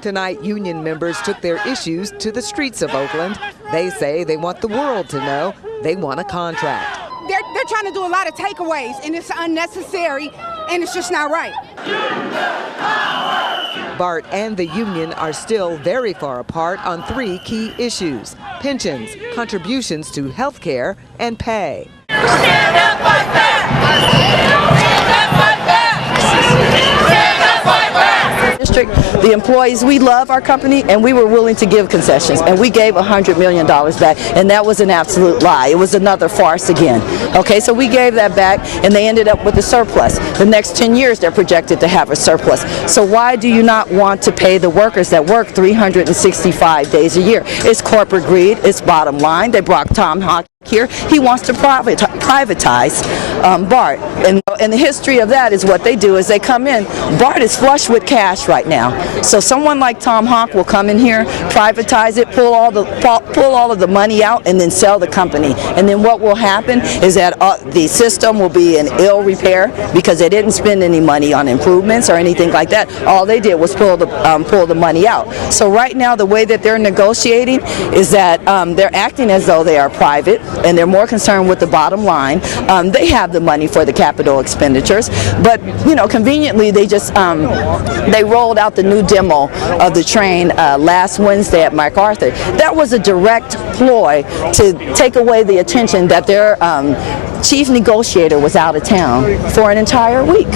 Tonight, union members took their issues to the streets of Oakland. They say they want the world to know they want a contract. They're trying to do a lot of takeaways, and it's unnecessary, and it's just not right. BART and the union are still very far apart on three key issues: pensions, contributions to health care, and pay. Stand up, fight back! Stand up, fight back! Stand up, fight back! District, the employees, we love our company, and we were willing to give concessions, and we gave $100 million back, and that was an absolute lie. It was another farce again. Okay, so we gave that back, and they ended up with a surplus. The next 10 years, they're projected to have a surplus. So why do you not want to pay the workers that work 365 days a year? It's corporate greed. It's bottom line. They brought Tom Hawk here. He wants to privatize BART, and the history of that is what they do is they come in. BART is flush with cash right now, so someone like Tom Hawk will come in here, privatize it, pull all of the money out, and then sell the company. And then what will happen is that the system will be in ill repair because they didn't spend any money on improvements or anything like that. All they did was pull the money out. So right now, the way that they're negotiating is that they're acting as though they are private, and they're more concerned with the bottom line. They have the money for the capital expenditures, but conveniently they just they rolled out the new demo of the train last Wednesday at MacArthur. That was a direct ploy to take away the attention that their chief negotiator was out of town for an entire week.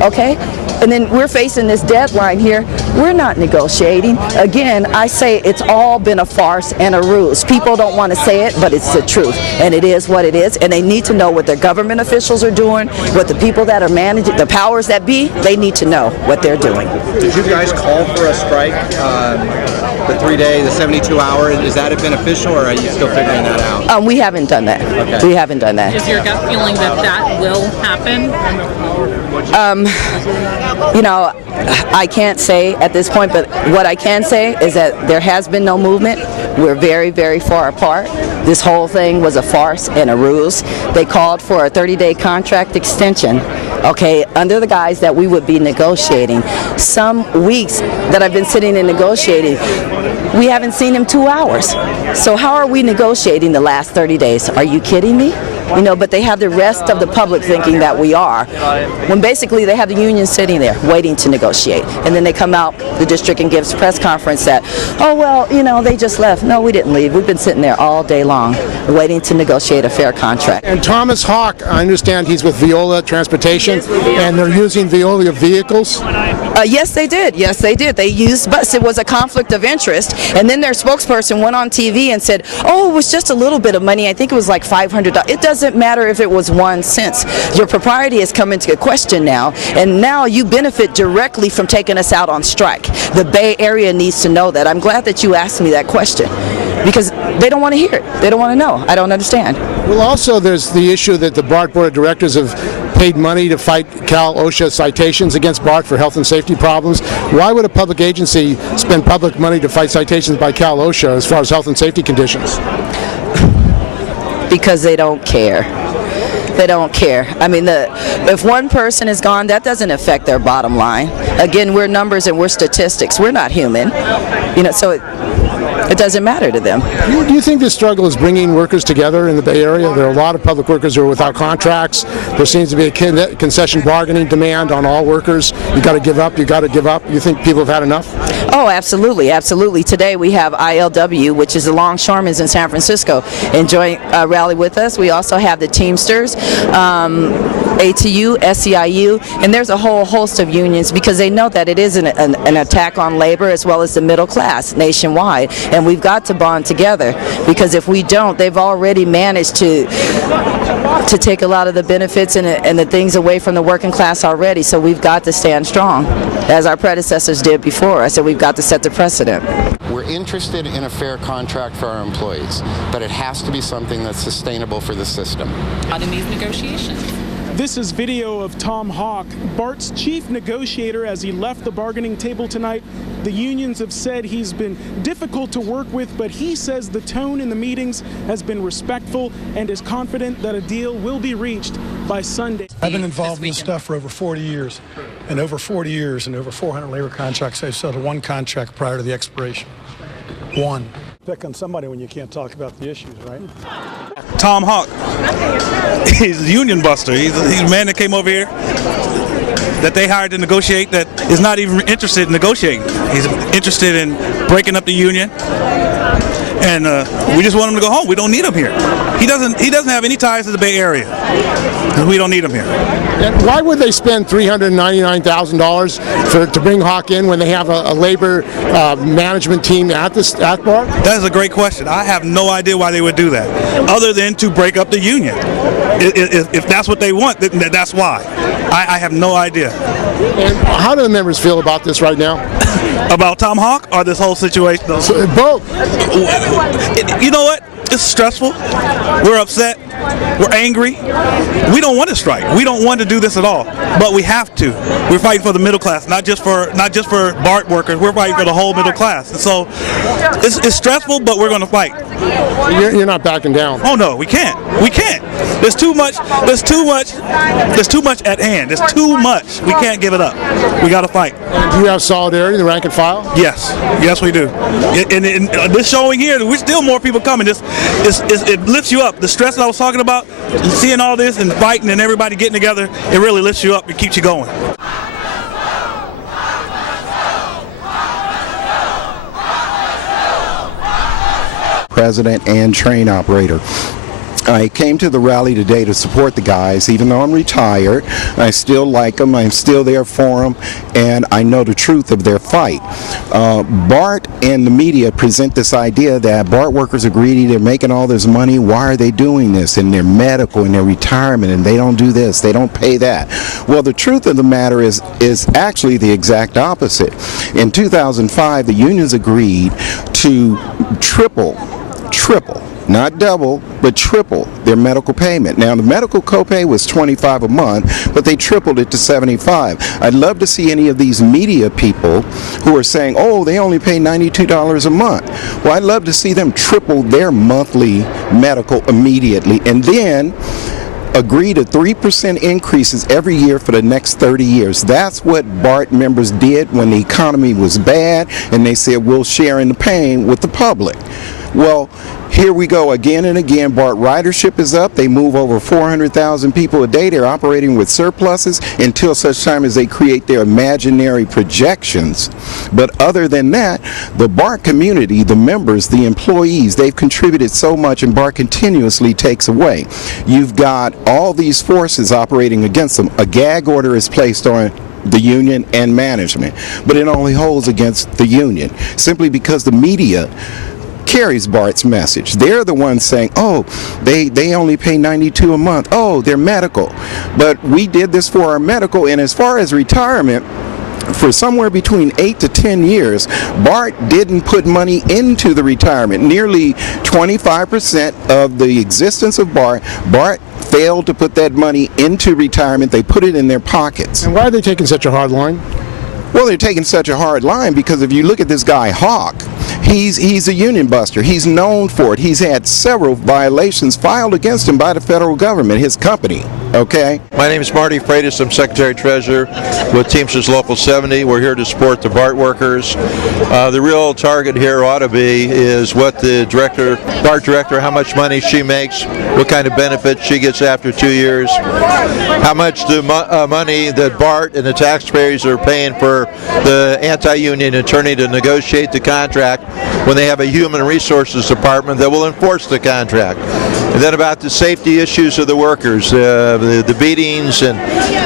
Okay? And then we're facing this deadline here. We're not negotiating. Again, I say it's all been a farce and a ruse. People don't want to say it, but it's the truth. And it is what it is. And they need to know what their government officials are doing, what the people that are managing, the powers that be, they need to know what they're doing. Did you guys call for a strike, the 3-day, the 72-hour? Has that been official, or are you still figuring that out? We haven't done that. Okay. We haven't done that. Is your gut feeling that that will happen? I can't say at this point, but what I can say is that there has been no movement. We're very, very far apart. This whole thing was a farce and a ruse. They called for a 30-day contract extension, okay, under the guise that we would be negotiating. Some weeks that I've been sitting and negotiating, we haven't seen him 2 hours. So how are we negotiating the last 30 days? Are you kidding me? But they have the rest of the public thinking that we are, when basically they have the union sitting there waiting to negotiate. And then they come out, the district, and gives a press conference that, oh, well, they just left. No, we didn't leave. We've been sitting there all day long waiting to negotiate a fair contract. And Thomas Hawk, I understand he's with Veolia Transportation, and they're using Veolia vehicles? Yes, they did. Yes, they did. They used bus. It was a conflict of interest. And then their spokesperson went on TV and said, oh, it was just a little bit of money. I think it was like $500. It doesn't matter if it was 1 cent. Your propriety has come into question now, and now you benefit directly from taking us out on strike. The Bay Area needs to know that. I'm glad that you asked me that question, because they don't want to hear it. They don't want to know. I don't understand. Well, also there's the issue that the BART Board of Directors have paid money to fight Cal OSHA citations against BART for health and safety problems. Why would a public agency spend public money to fight citations by Cal OSHA as far as health and safety conditions? Because they don't care. They don't care. I mean, if one person is gone, that doesn't affect their bottom line. Again, we're numbers and we're statistics. We're not human. So it doesn't matter to them. Do you think this struggle is bringing workers together in the Bay Area? There are a lot of public workers who are without contracts. There seems to be a concession bargaining demand on all workers. You got to give up. You got to give up. You think people have had enough? Oh, absolutely, absolutely. Today we have ILWU, which is the longshoremen in San Francisco, enjoying a rally with us. We also have the Teamsters, ATU, SEIU, and there's a whole host of unions, because they know that it is an attack on labor as well as the middle class nationwide, and we've got to bond together, because if we don't, they've already managed to take a lot of the benefits and the things away from the working class already. So we've got to stand strong, as our predecessors did before us, and we've got to set the precedent. We're interested in a fair contract for our employees, but it has to be something that's sustainable for the system. Out in these negotiations. This is video of Tom Hawk, BART's chief negotiator, as he left the bargaining table tonight. The unions have said he's been difficult to work with, but he says the tone in the meetings has been respectful and is confident that a deal will be reached by Sunday. I've been involved in this stuff for over 40 years, and over 40 years and over 400 labor contracts, I've settled one contract prior to the expiration. One. Pick on somebody when you can't talk about the issues, right? Tom Hawk. He's a union buster. He's a man that came over here that they hired to negotiate that is not even interested in negotiating. He's interested in breaking up the union. And we just want him to go home. We don't need him here. He doesn't have any ties to the Bay Area. We don't need him here. And why would they spend $399,000 to bring Hawk in when they have a labor management team at BART? That is a great question. I have no idea why they would do that, other than to break up the union. If that's what they want, then that's why. I have no idea. And how do the members feel about this right now? About Tom Hawk or this whole situation? Both. You know what? It's stressful. We're upset. We're angry. We don't want to strike. We don't want to do this at all. But we have to. We're fighting for the middle class, not just for BART workers. We're fighting for the whole middle class. And so it's stressful, but we're going to fight. You're not backing down. Oh no, we can't. We can't. There's too much at hand. There's too much. We can't give it up. We got to fight. Do you have solidarity in the rank and file? Yes we do. And this showing here, there's still more people coming. It lifts you up. The stress that I was talking about, seeing all this and fighting and everybody getting together, it really lifts you up and keeps you going. President and train operator. I came to the rally today to support the guys. Even though I'm retired, I still like them. I'm still there for them, and I know the truth of their fight. BART and the media present this idea that BART workers are greedy, they're making all this money, why are they doing this? And they're medical and their retirement, and they don't do this, they don't pay that. Well, the truth of the matter is actually the exact opposite. In 2005, the unions agreed to triple, not double, but triple their medical payment. Now, the medical copay was $25 a month, but they tripled it to $75. I'd love to see any of these media people who are saying, oh, they only pay $92 a month. Well, I'd love to see them triple their monthly medical immediately, and then agree to 3% increases every year for the next 30 years. That's what BART members did when the economy was bad, and they said, we'll share in the pain with the public. Well, here we go again and again. BART ridership is up. They move over 400,000 people a day. They're operating with surpluses until such time as they create their imaginary projections. But other than that, the BART community, the members, the employees, they've contributed so much, and BART continuously takes away. You've got all these forces operating against them. A gag order is placed on the union and management, but it only holds against the union simply because the media carries BART's message. They're the ones saying, oh, they only pay $92 a month. Oh, they're medical. But we did this for our medical, and as far as retirement, for somewhere between 8 to 10 years, BART didn't put money into the retirement. Nearly 25% of the existence of BART failed to put that money into retirement. They put it in their pockets. And why are they taking such a hard line? Well, they're taking such a hard line because if you look at this guy, Hawk, he's a union buster. He's known for it. He's had several violations filed against him by the federal government, his company. Okay? My name is Marty Freitas. I'm Secretary-Treasurer with Teamsters Local 70. We're here to support the BART workers. The real target here ought to be is what the BART director, how much money she makes, what kind of benefits she gets after 2 years, how much the money that BART and the taxpayers are paying for the anti-union attorney to negotiate the contract when they have a human resources department that will enforce the contract. And then about the safety issues of the workers, the beatings and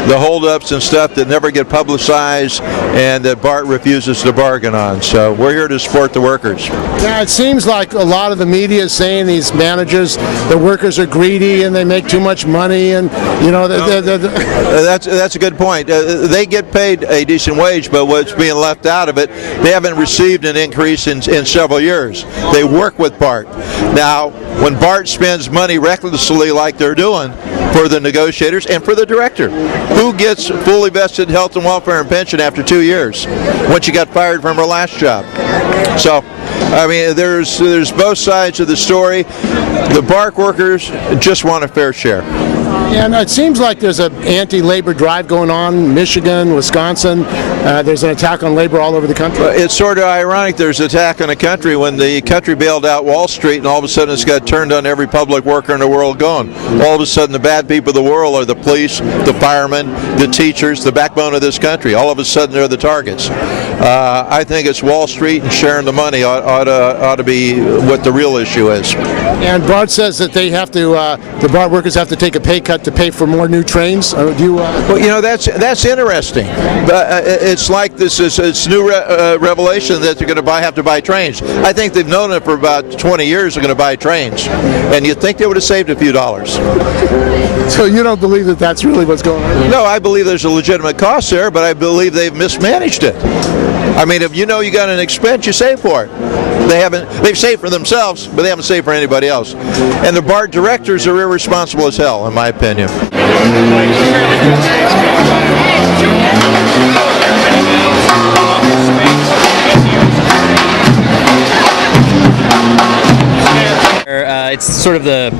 the holdups and stuff that never get publicized and that BART refuses to bargain on. So we're here to support the workers. Now, it seems like a lot of the media is saying these managers, the workers are greedy and they make too much money, and you know. That's a good point. They get paid a decent wage, but what's being left out of it, they haven't received an increase in several years. They work with BART. Now, when BART spends money recklessly like they're doing for the negotiators and for the director, who gets fully vested health and welfare and pension after 2 years when she got fired from her last job. So, I mean, there's both sides of the story. The BART workers just want a fair share. And it seems like there's an anti-labor drive going on, Michigan, Wisconsin. There's an attack on labor all over the country. It's sort of ironic there's an attack on the country when the country bailed out Wall Street, and all of a sudden it's got turned on every public worker in the world gone. All of a sudden the bad people of the world are the police, the firemen, the teachers, the backbone of this country. All of a sudden they're the targets. I think it's Wall Street and sharing the money ought to be what the real issue is. And BART says that they have to, the BART workers have to take a pay cut to pay for more new trains. Well, you know, that's interesting. But it's like it's new revelation that they're going to have to buy trains. I think they've known it for about 20 years. They're going to buy trains, and you'd think they would have saved a few dollars. So you don't believe that that's really what's going on? No, I believe there's a legitimate cost there, but I believe they've mismanaged it. I mean, if you know you got an expense, you save for it. They've saved for themselves, but they haven't saved for anybody else. And the BART directors are irresponsible as hell, in my opinion. It's sort of the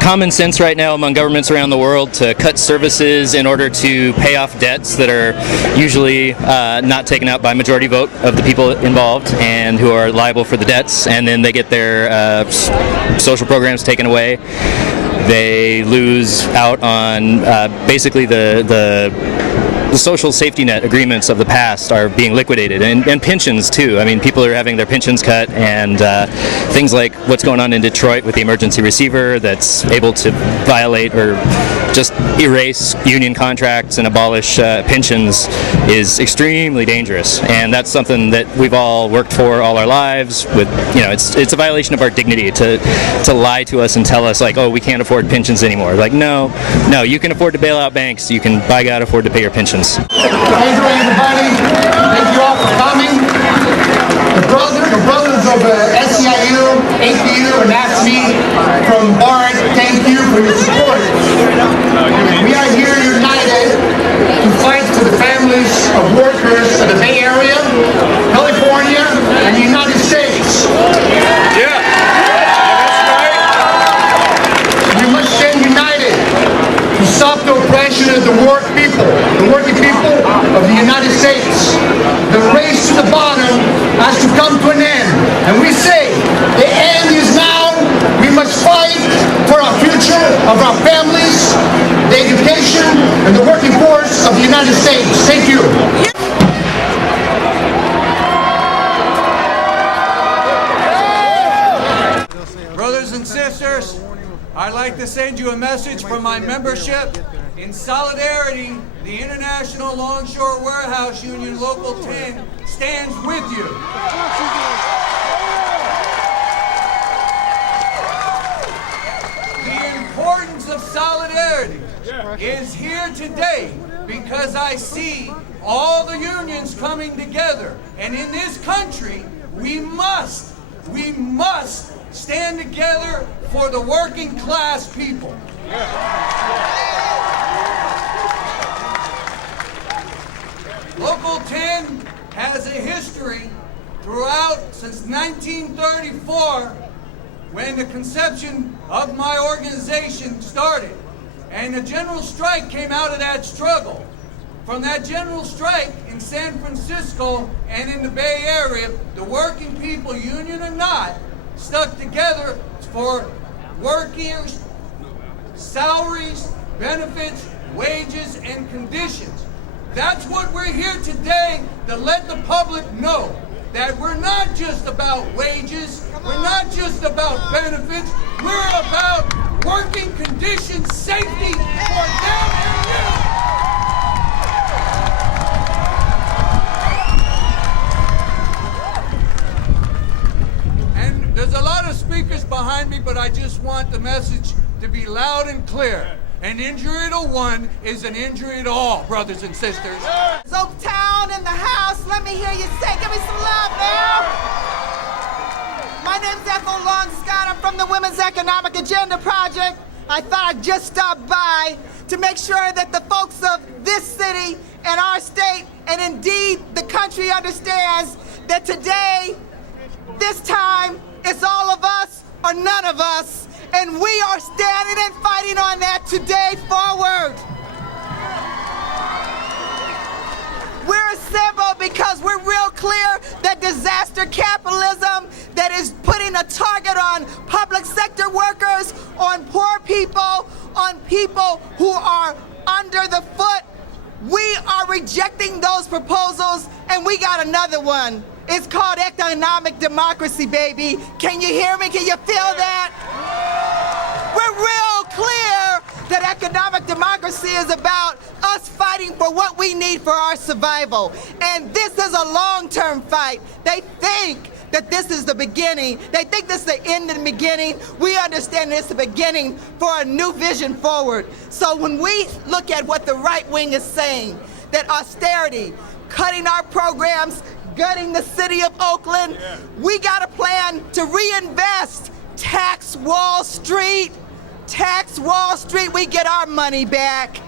common sense right now among governments around the world to cut services in order to pay off debts that are usually not taken out by majority vote of the people involved and who are liable for the debts, and then they get their social programs taken away. They lose out on basically the social safety net agreements of the past are being liquidated, and pensions too. I mean, people are having their pensions cut, and things like what's going on in Detroit with the emergency receiver that's able to violate or just erase union contracts and abolish pensions is extremely dangerous, and that's something that we've all worked for all our lives. With, you know, it's a violation of our dignity to lie to us and tell us like, oh, we can't afford pensions anymore. Like, no, you can afford to bail out banks. You can, by God, afford to pay your pensions. Thank you, everybody. Thank you all for coming. The brothers of SEIU, AFSCME, and AFSCME from BART, thank you for your support. We are here united to fight for the families of workers of the Bay Area, California, and the United States. Yeah, that's right. We must stand united to stop the oppression of the working people of the United States. The race to the bottom has to come to an end. And we say, the end is now. We must fight for our future, of our families, the education, and the working force of the United States. Thank you. Brothers and sisters, I'd like to send you a message from my membership. In solidarity, the International Longshore Warehouse Union Local 10 stands with you. The importance of solidarity is here today because I see all the unions coming together. And in this country, we must stand together for the working class people. Local 10 has a history throughout since 1934 when the conception of my organization started. And a general strike came out of that struggle. From that general strike in San Francisco and in the Bay Area, the working people, union or not, stuck together for workers, salaries, benefits, wages, and conditions. That's what we're here today to let the public know, that we're not just about wages, we're not just about benefits, we're about working conditions, safety for them and you. And there's a lot of speakers behind me, but I just want the message to be loud and clear. An injury to one is an injury to all, brothers and sisters. Oaktown in the house, let me hear you say, give me some love now. My name's Ethel Long Scott. I'm from the Women's Economic Agenda Project. I thought I'd just stop by to make sure that the folks of this city and our state, and indeed the country, understands that today, this time, it's all of us or none of us, and we are standing and fighting on that today forward. We're assembled because we're real clear that disaster capitalism that is putting a target on public sector workers, on poor people, on people who are under the foot, we are rejecting those proposals, and we got another one. It's called economic democracy, baby. Can you hear me? Can you feel that? We're real clear that economic democracy is about us fighting for what we need for our survival. And this is a long-term fight. They think that this is the beginning. They think this is the end of the beginning. We understand this is the beginning for a new vision forward. So when we look at what the right wing is saying, that austerity, cutting our programs, gutting the city of Oakland, we got a plan to reinvest. Tax Wall Street. Tax Wall Street, we get our money back.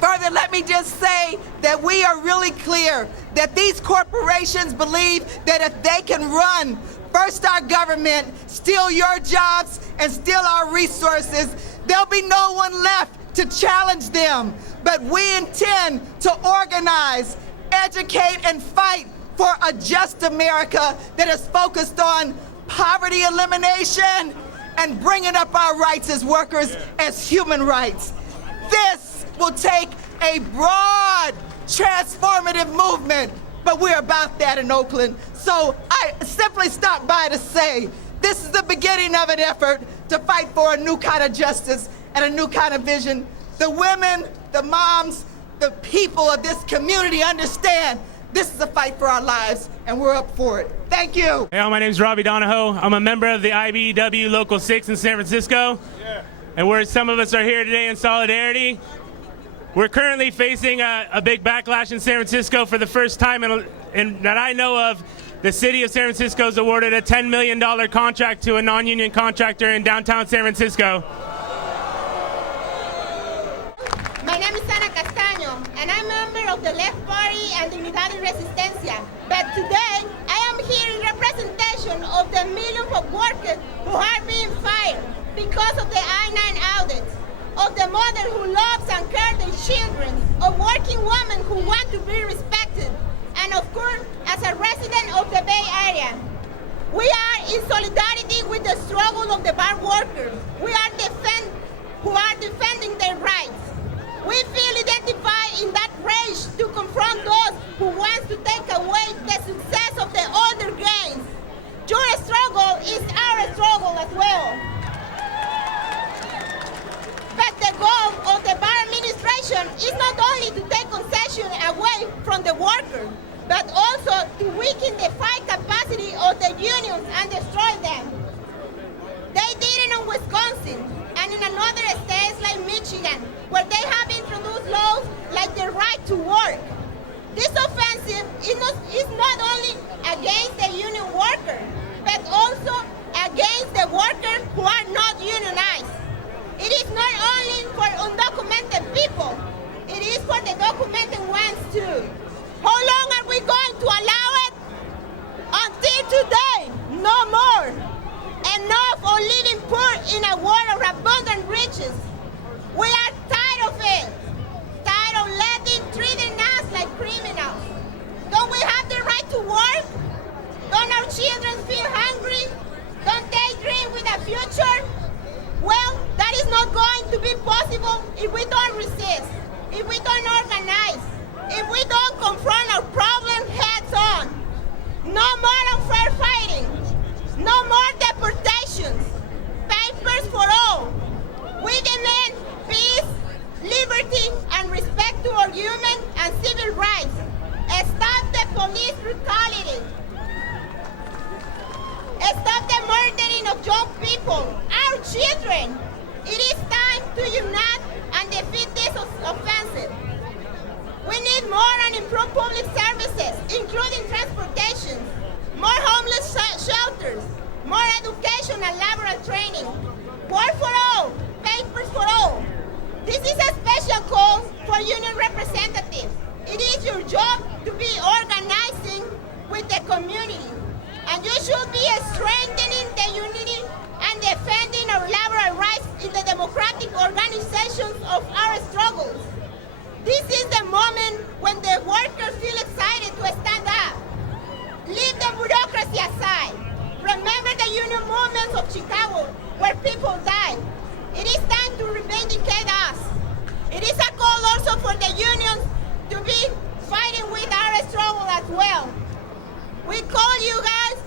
Further, let me just say that we are really clear that these corporations believe that if they can run first our government, steal your jobs, and steal our resources, there'll be no one left to challenge them. But we intend to organize, educate, and fight for a just America that is focused on poverty elimination and bringing up our rights as workers as human rights. This will take a broad, transformative movement, but we're about that in Oakland. So I simply stopped by to say, this is the beginning of an effort to fight for a new kind of justice and a new kind of vision. The women, the moms, the people of this community understand this is a fight for our lives, and we're up for it. Thank you. Hey, my name's Robbie Donahoe. I'm a member of the ILWU Local 6 in San Francisco. And some of us are here today in solidarity. We're currently facing a big backlash in San Francisco for the first time in that I know of. The city of San Francisco has awarded a $10 million contract to a non-union contractor in downtown San Francisco. My name is Ana Castaño, and I'm a member of the Left Party and the Unidad y Resistencia. But today, I am here in representation of the millions of workers who are being fired because of the I-9 audit, of the mother who loves and cares their children, of working women who want to be respected, and of course, as a resident of the Bay Area. We are in solidarity with the struggle of the BART workers. We are defending their rights. We feel identified in that rage to confront those who want to take away the success of the older gains. Your struggle is our struggle as well. But the goal of the BART administration is not only to take concessions away from the workers, but also to weaken the fight capacity of the unions and destroy them. They did it in Wisconsin and in another states like Michigan, where they have introduced laws like the right to work. This offensive is not only against the union worker, but also against the workers who are not unionized. It is not only for undocumented people, it is for the documented ones too. How long are we going to allow it? Until today, no more. Enough of living poor in a world of abundant riches. We are tired of it. Tired of treating us like criminals. Don't we have the right to work? Don't our children feel hungry? Don't they dream with a future? Well, that is not going to be possible if we don't resist, if we don't organize, if we don't confront our problem heads on. No more unfair fighting. No more deportations. Papers for all. We demand peace, liberty, and respect to our human and civil rights. Stop the police brutality. Stop the murdering of young people, our children. It is time to unite and defeat this offensive. We need more and improved public services, including transportation, more more education and laboral training, work for all, papers for all. This is a special call for union representatives. It is your job to be organizing with the community, and you should be strengthening the unity and defending our laboral rights in the democratic organizations of our struggles. This is the moment when the workers feel excited to stand up. Leave the bureaucracy aside. Remember the union movements of Chicago, where people died. It is time to vindicate us. It is a call also for the unions to be fighting with our struggle as well. We call you guys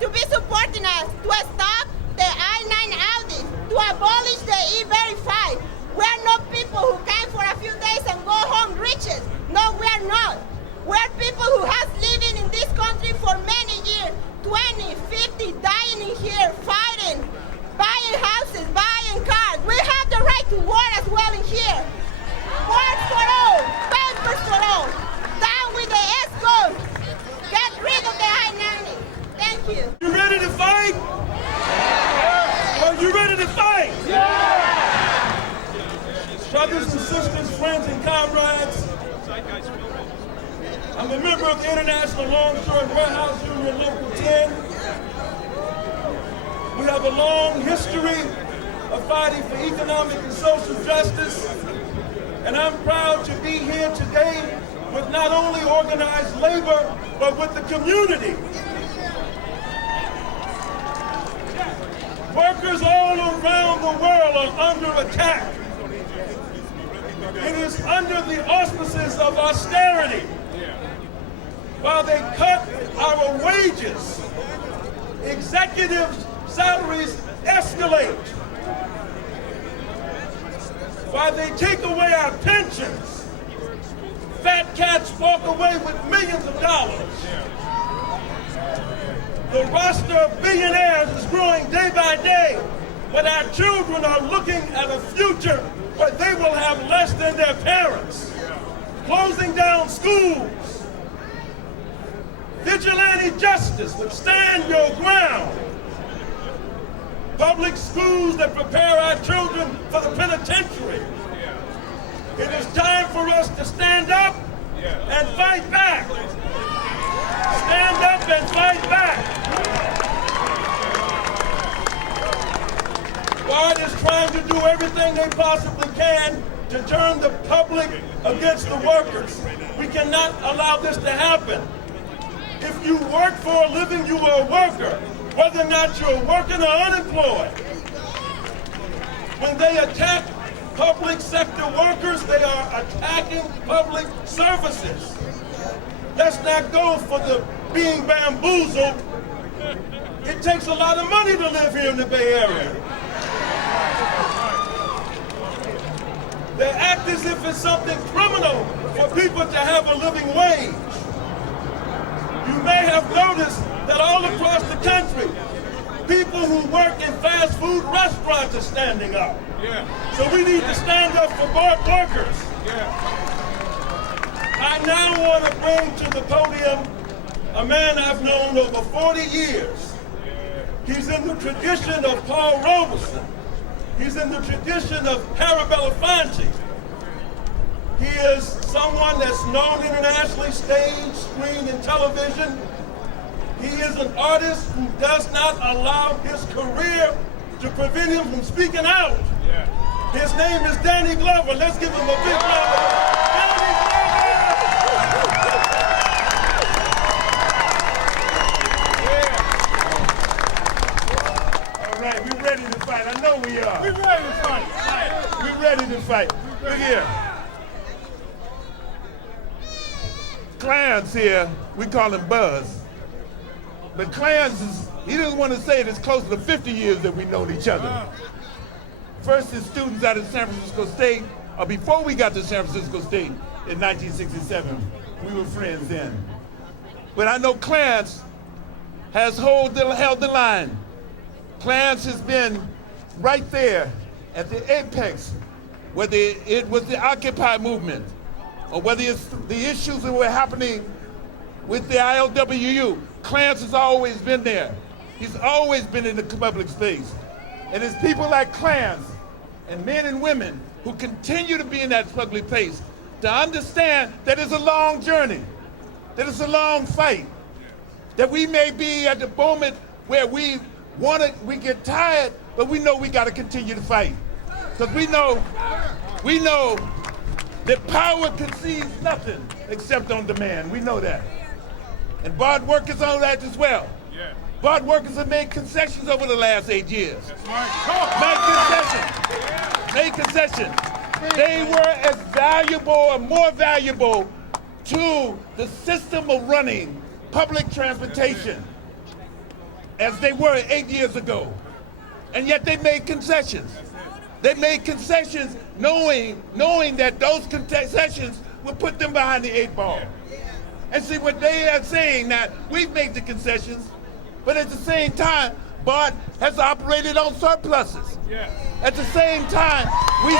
to be supporting us, to stop the I-9 audit, to abolish the E-Verify. We are not people who came for a few days and go home riches. No, we are not. We are people who have lived in this country for many years, 20, 50, dying in here, fighting, buying houses, buying cars. We have the right to work as well in here. Work for all, papers for all. Down with the ESCO. Get rid of the I-90. Thank you. You ready to fight? Are you ready to fight? Yeah! Brothers and sisters, friends and comrades, I'm a member of the International Longshore and Warehouse Union Local 10. We have a long history of fighting for economic and social justice, and I'm proud to be here today with not only organized labor, but with the community. Workers all around the world are under attack. It is under the auspices of austerity. While they cut our wages, executive salaries escalate. While they take away our pensions, fat cats walk away with millions of dollars. The roster of billionaires is growing day by day, but our children are looking at a future where they will have less than their parents. Closing down schools. Vigilante justice would stand your ground. Public schools that prepare our children for the penitentiary. It is time for us to stand up and fight back. Stand up and fight back. BART is trying to do everything they possibly can to turn the public against the workers. We cannot allow this to happen. If you work for a living, you are a worker, whether or not you're working or unemployed. When they attack public sector workers, they are attacking public services. Let's not go for the being bamboozled. It takes a lot of money to live here in the Bay Area. They act as if it's something criminal for people to have a living wage. You may have noticed that all across the country, people who work in fast food restaurants are standing up. So we need to stand up for BART workers. I now want to bring to the podium a man I've known over 40 years. He's in the tradition of Paul Robeson. He's in the tradition of Harry Belafonte. He is someone that's known internationally, stage, screen, and television. He is an artist who does not allow his career to prevent him from speaking out. His name is Danny Glover. Let's give him a big round of I know we are. We're ready to fight. We're ready to fight. Look here. Clarence here, we call him Buzz. But Clarence he doesn't want to say it, it's close to 50 years that we've known each other. First as students out of San Francisco State, or before we got to San Francisco State in 1967. We were friends then. But I know Clarence has held the line. Clarence has been right there at the apex, whether it was the Occupy movement or whether it's the issues that were happening with the ILWU. Clarence has always been there. He's always been in the public space. And it's people like clans and men and women who continue to be in that public place to understand that it's a long journey, that it's a long fight, that we may be at the moment where we get tired, but we know we got to continue to fight. Because we know that power concedes nothing except on demand. We know that. And BART workers know that as well. BART workers have made concessions over the last 8 years. Made concessions. They were as valuable or more valuable to the system of running public transportation as they were 8 years ago. And yet they made concessions. They made concessions knowing that those concessions would put them behind the 8 ball. And see what they are saying, that we've made the concessions, but at the same time, BART has operated on surpluses. At the same time, we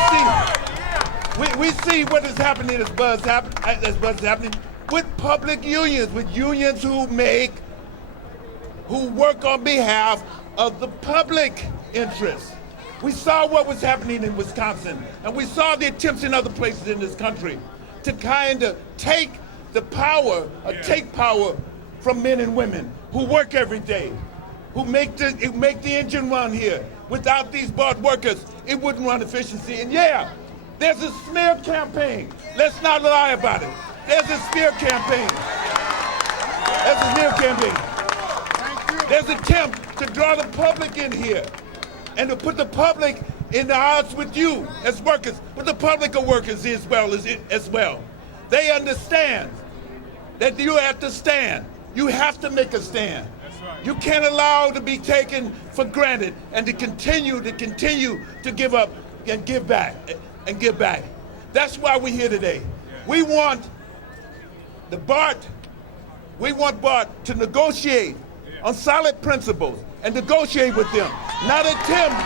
see what is happening as buzz happening with public unions, with unions who work on behalf of the public interest. We saw what was happening in Wisconsin, and we saw the attempts in other places in this country to kind of take the power, take power from men and women who work every day, who make the engine run here. Without these BART workers, it wouldn't run efficiency. And yeah, there's a smear campaign. Let's not lie about it. There's a smear campaign. There's a smear campaign. There's an attempt to draw the public in here and to put the public in the odds with you as workers, but the public are workers as well. They understand that you have to stand. You have to make a stand. You can't allow to be taken for granted and to continue to give up and give back and give back. That's why we're here today. We want BART to negotiate on solid principles and negotiate with them, not attempt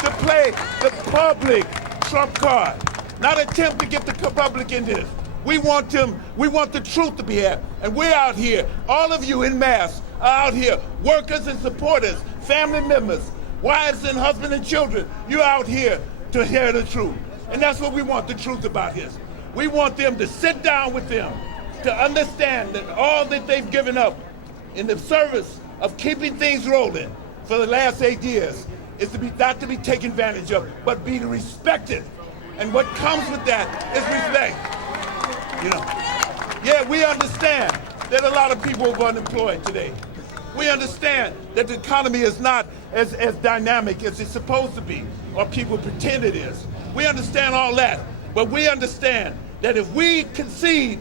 to play the public trump card, not attempt to get the public into this. We want the truth to be had. And we're out here, all of you in mass are out here, workers and supporters, family members, wives and husbands and children. You're out here to hear the truth. And that's what we want, the truth about this. We want them to sit down with them, to understand that all that they've given up in the service of keeping things rolling for the last 8 years is not to be taken advantage of, but be respected. And what comes with that is respect. Yeah, we understand that a lot of people are unemployed today. We understand that the economy is not as dynamic as it's supposed to be, or people pretend it is. We understand all that, but we understand that if we concede,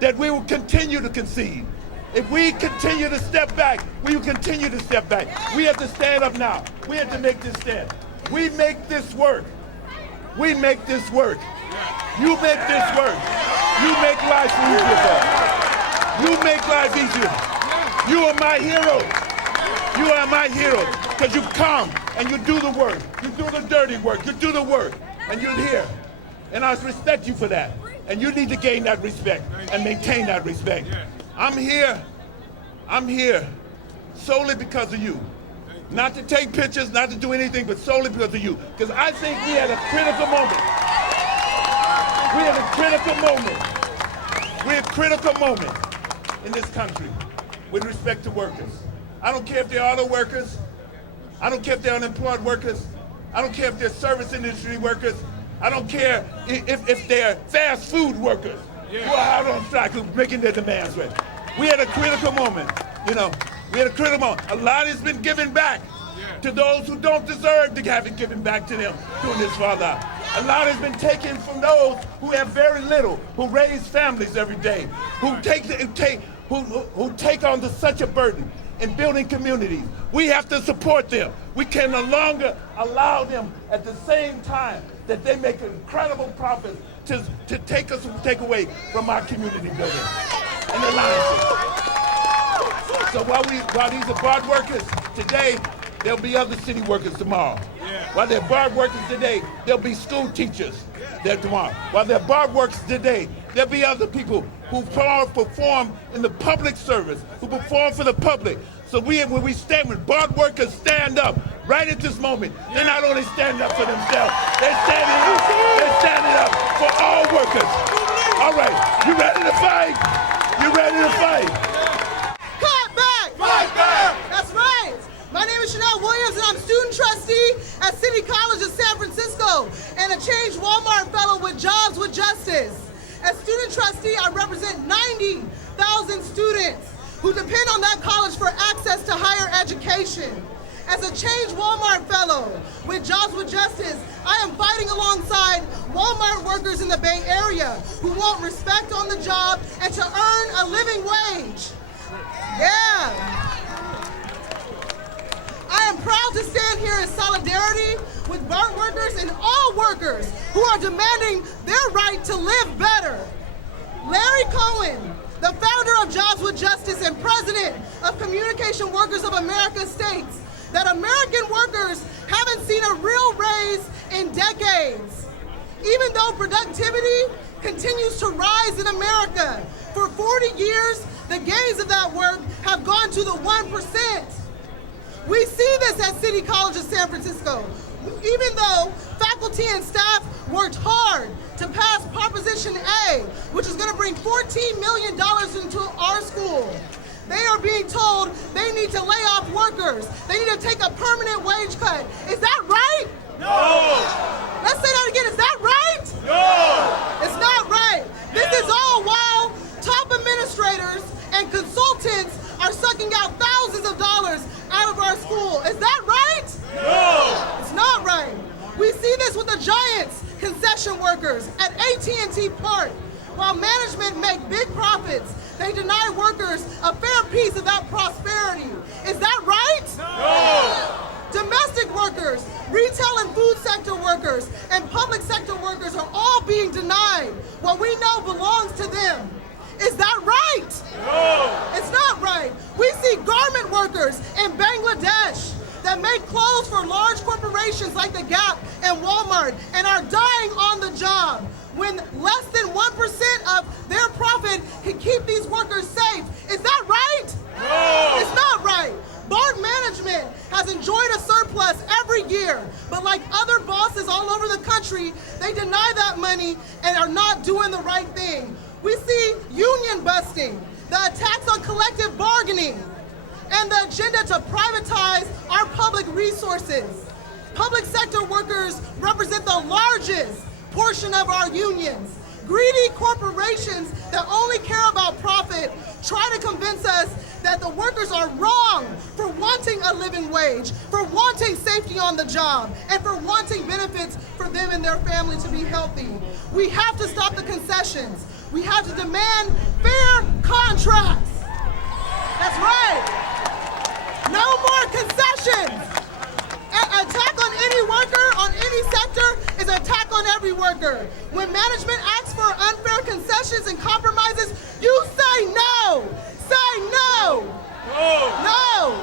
that we will continue to concede. If we continue to step back, we will continue to step back. We have to stand up now. We have to make this stand. We make this work. We make this work. You make this work. You make life easier for us. You make life easier. You are my hero. You are my hero. Because you come and you do the work. You do the dirty work. You do the work. And you're here. And I respect you for that. And you need to gain that respect and maintain that respect. I'm here solely because of you. Not to take pictures, not to do anything, but solely because of you. Because I think we had a critical moment. We're at a critical moment in this country with respect to workers. I don't care if they're auto workers. I don't care if they're unemployed workers. I don't care if they're service industry workers. I don't care if they're fast food workers who are out on strike, who are making their demands right. We at a critical moment, We had a critical moment. A lot has been given back to those who don't deserve to have it given back to them during this fallout. A lot has been taken from those who have very little, who raise families every day, who take on such a burden in building communities. We have to support them. We can no longer allow them at the same time that they make incredible profits to take away from our community building and alliances. So while these are BART workers today, there'll be other city workers tomorrow. While they're BART workers today, there'll be school teachers there tomorrow. While they're BART workers today, there'll be other people who perform in the public service, who perform for the public, So when we stand, when BART workers stand up right at this moment, they're not only standing up for themselves, they're standing up for all workers. All right, you ready to fight? You ready to fight? Cut back! Fight back! That's right. My name is Chanel Williams, and I'm student trustee at City College of San Francisco and a Change Walmart Fellow with Jobs with Justice. As student trustee, I represent 90,000 students who depend on that college for access to higher education. As a Change Walmart Fellow with Jobs with Justice, I am fighting alongside Walmart workers in the Bay Area who want respect on the job and to earn a living wage. Yeah. I am proud to stand here in solidarity with BART workers and all workers who are demanding their right to live better. Larry Cohen, the founder of Jobs with Justice and president of Communication Workers of America, states that American workers haven't seen a real raise in decades. Even though productivity continues to rise in America, for 40 years, the gains of that work have gone to the 1%. We see this at City College of San Francisco. Even though faculty and staff worked hard to pass Proposition A, which is going to bring $14 million into our school, they are being told they need to lay off workers. They need to take a permanent wage cut. Is that right? No! Let's say that again. Is that right? No! It's not right. This is all while top administrators and consultants are sucking out thousands of dollars out of our school. Is that right? No! It's not right. We see this with the Giants concession workers at AT&T Park. While management make big profits, they deny workers a fair piece of that prosperity. Is that right? No! Domestic workers, retail and food sector workers, and public sector workers are all being denied what we know belongs to them. Is that right? No! It's not right. We see garment workers in Bangladesh that make clothes for large corporations like the Gap and Walmart and are dying on the job when less than 1% of their profit can keep these workers safe. Is that right? No! It's not right. BART management has enjoyed a surplus every year, but like other bosses all over the country, they deny that money and are not doing the right thing. We see union busting, the attacks on collective bargaining, and the agenda to privatize our public resources. Public sector workers represent the largest portion of our unions. Greedy corporations that only care about profit try to convince us that the workers are wrong for wanting a living wage, for wanting safety on the job, and for wanting benefits for them and their family to be healthy. We have to stop the concessions. We have to demand fair contracts. That's right. No more concessions. An attack on any worker, on any sector, is an attack on every worker. When management asks for unfair concessions and compromises, you say no. Say no. No.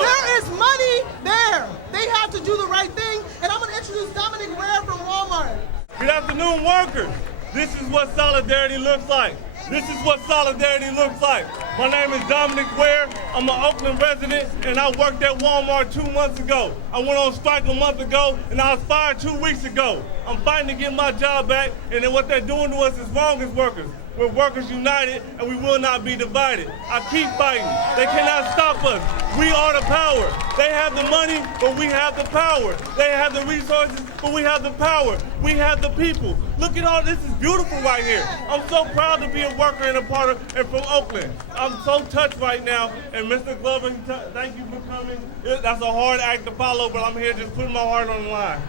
There is money there. They have to do the right thing. And I'm going to introduce Dominic Ware from Walmart. Good afternoon, workers. This is what solidarity looks like. This is what solidarity looks like. My name is Dominic Ware. I'm an Oakland resident, and I worked at Walmart 2 months ago. I went on strike a month ago, and I was fired 2 weeks ago. I'm fighting to get my job back, and then what they're doing to us is wrong as workers. We're workers united, and we will not be divided. I keep fighting. They cannot stop us. We are the power. They have the money, but we have the power. They have the resources, but we have the power. We have the people. Look at all this is beautiful right here. I'm so proud to be a worker and a part of and from Oakland. I'm so touched right now. And Mr. Glover, thank you for coming. That's a hard act to follow, but I'm here just putting my heart on the line.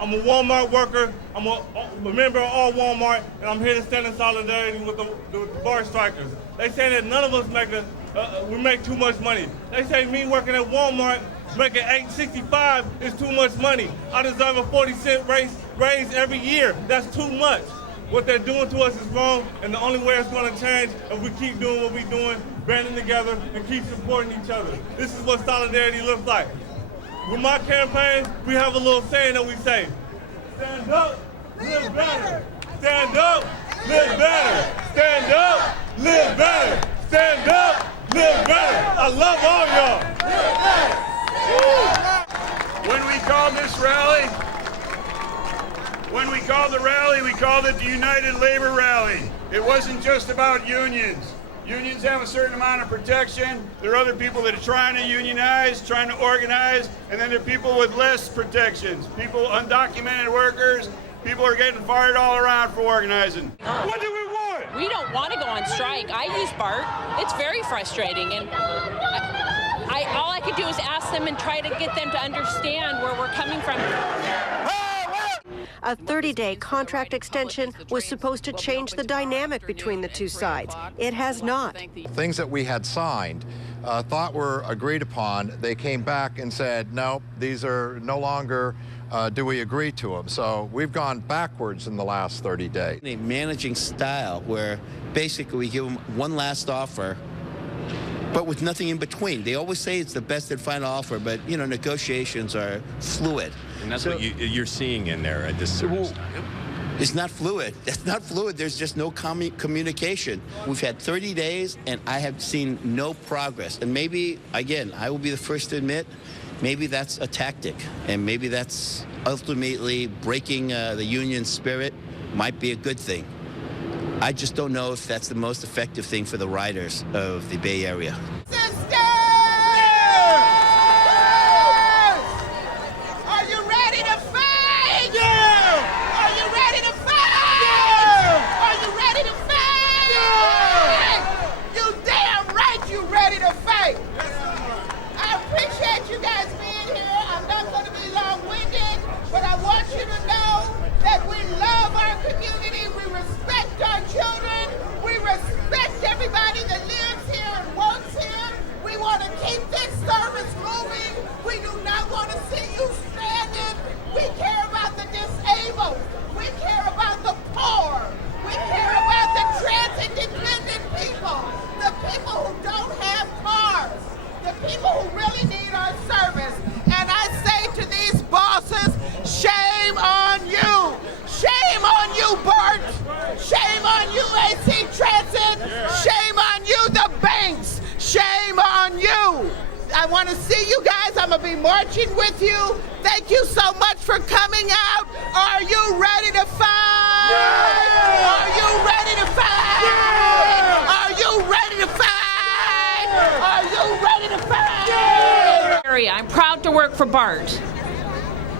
I'm a Walmart worker. I'm a member of all Walmart, and I'm here to stand in solidarity with the BART strikers. They say that none of us we make too much money. They say me working at Walmart making $8.65 is too much money. I deserve a 40-cent raise every year. That's too much. What they're doing to us is wrong, and the only way it's going to change if we keep doing what we're doing, banding together, and keep supporting each other. This is what solidarity looks like. With my campaign, we have a little saying that we say, stand up, live better. Stand up, live better. Stand up, live better. Stand up, live Feel better. I love all y'all. When we called this rally, when we called the rally, we called it the United Labor Rally. It wasn't just about unions. Unions have a certain amount of protection. There are other people that are trying to unionize, trying to organize, and then there are people with less protections. People, undocumented workers, people are getting fired all around for organizing. What do we want? We don't want to go on strike. I use BART. It's very frustrating, and all I could do is ask them and try to get them to understand where we're coming from. A 30-day contract extension was supposed to change the dynamic between the two sides. It has not. Things that we had signed, thought were agreed upon, they came back and said, no, these are no longer, do we agree to them? So we've gone backwards in the last 30 days. A managing style where basically we give them one last offer, but with nothing in between. They always say it's the best and final offer, but, you know, negotiations are fluid. And that's what you're seeing in there at this service. It's not fluid. It's not fluid. There's just no communication. We've had 30 days, and I have seen no progress. And maybe, again, I will be the first to admit, maybe that's a tactic, and maybe that's ultimately breaking the union spirit might be a good thing. I just don't know if that's the most effective thing for the riders of the Bay Area. Are you ready to fight? Yeah! Are you ready to fight? Yeah! Are you ready to fight? Yeah! You damn right you ready to fight. I appreciate you guys being here. I'm not going to be long-winded, but I want you to know that we love our community. We respect our children. We respect everybody that lives here and works here. We want to keep this service moving. We do not want to see you stranded. We care about the disabled. We care about the poor. We care about the transit-dependent people, the people who don't have cars, the people who really need our service. And I say to these bosses, shame on you. Shame on you, BART. Shame on you, AC Transit. Shame on you, the banks. Shame on you. I want to see you guys. I'm going to be marching with you. Thank you so much for coming out. Are you ready to fight? Yeah! Are you ready to fight? Yeah! Are you ready to fight? Yeah! Are you ready to fight? Yeah! I'm proud to work for BART.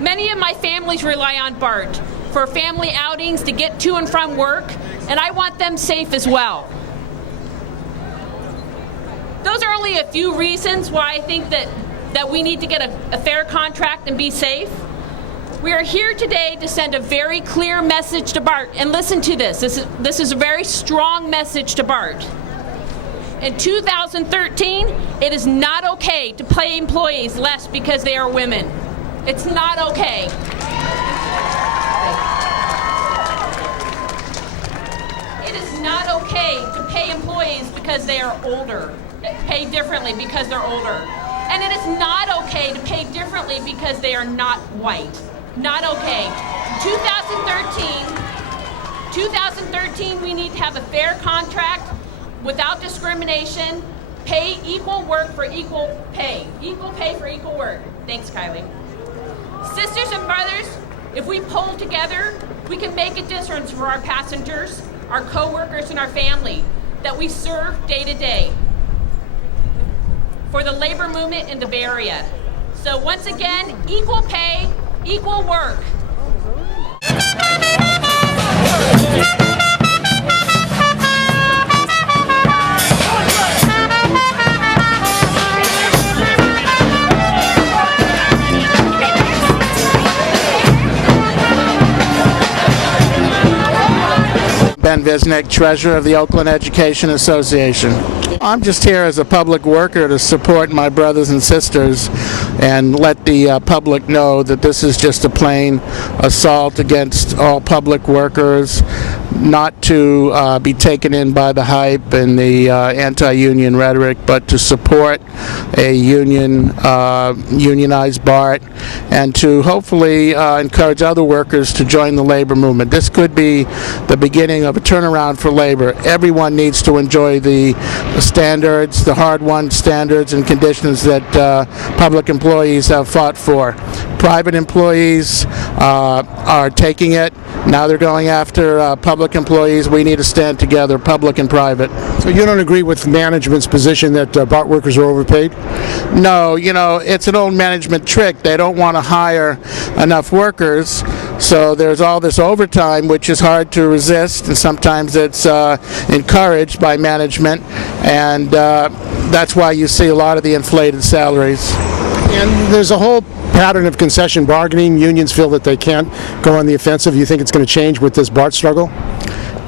Many of my families rely on BART for family outings to get to and from work, and I want them safe as well. Those are only a few reasons why I think that we need to get a fair contract and be safe. We are here today to send a very clear message to BART, and listen to this. This is a very strong message to BART. In 2013, it is not okay to pay employees less because they are women. It's not okay. It is not okay to pay employees because they are older, pay differently because they're older. And it is not okay to pay differently because they are not white. Not okay. 2013, we need to have a fair contract without discrimination, pay equal work for equal pay. Equal pay for equal work. Thanks, Kylie. Sisters and brothers, if we pull together, we can make a difference for our passengers, our co-workers, and our family that we serve day to day for the labor movement in the Bay Area. So once again, equal pay, equal work. Ben Visnick, Treasurer of the Oakland Education Association. I'm just here as a public worker to support my brothers and sisters and let the public know that this is just a plain assault against all public workers. not to be taken in by the hype and the anti-union rhetoric, but to support a unionized BART, and to hopefully encourage other workers to join the labor movement. This could be the beginning of a turnaround for labor. Everyone needs to enjoy the standards, the hard-won standards and conditions that public employees have fought for. Private employees are taking it. Now they're going after public employees. We need to stand together, public and private. So you don't agree with management's position that BART workers are overpaid? No, you know, it's an old management trick. They don't want to hire enough workers, so there's all this overtime, which is hard to resist, and sometimes it's encouraged by management, and that's why you see a lot of the inflated salaries. And there's a whole pattern of concession bargaining. Unions feel that they can't go on the offensive. You think it's going to change with this BART struggle?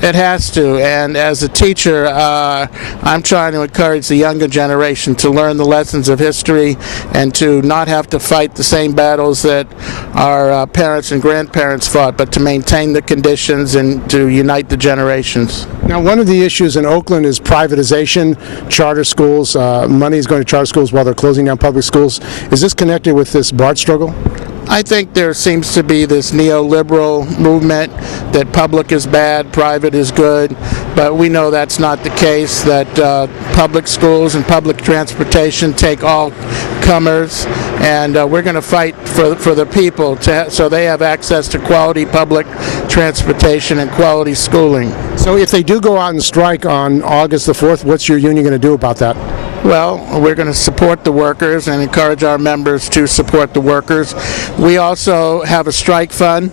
It has to, and as a teacher, I'm trying to encourage the younger generation to learn the lessons of history and to not have to fight the same battles that our parents and grandparents fought, but to maintain the conditions and to unite the generations. Now, one of the issues in Oakland is privatization, charter schools. Money is going to charter schools while they're closing down public schools. Is this connected with this BART struggle? I think there seems to be this neoliberal movement that public is bad, private is good, but we know that's not the case, that public schools and public transportation take all comers, and we're going to fight for the people so they have access to quality public transportation and quality schooling. So if they do go out and strike on August the 4th, what's your union going to do about that? Well, we're going to support the workers and encourage our members to support the workers. We also have a strike fund,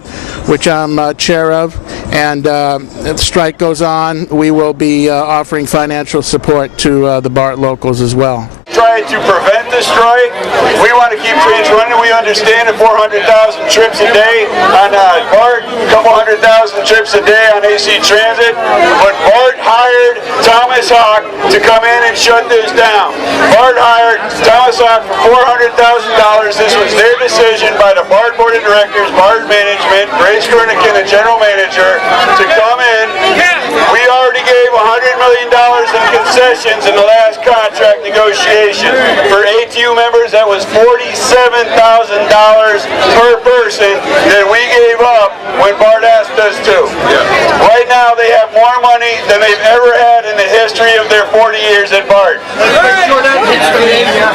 which I'm chair of, and if the strike goes on, we will be offering financial support to the BART locals as well. Try to prevent the strike. We want to keep trains running. We understand that 400,000 trips a day on BART, a couple 100,000 trips a day on AC Transit, but BART hired Thomas Hawk to come in and shut this down. BART hired Thomas Hawk for $400,000. This was their decision by the BART Board of Directors, BART Management, Grace Kernigan, the General Manager, to come in. We already gave $100 million in concessions in the last contract negotiation. For ATU members, that was $47,000 per person that we gave up when BART asked us to. Right now, they have more money than they've ever had in the history of their 40 years at BART.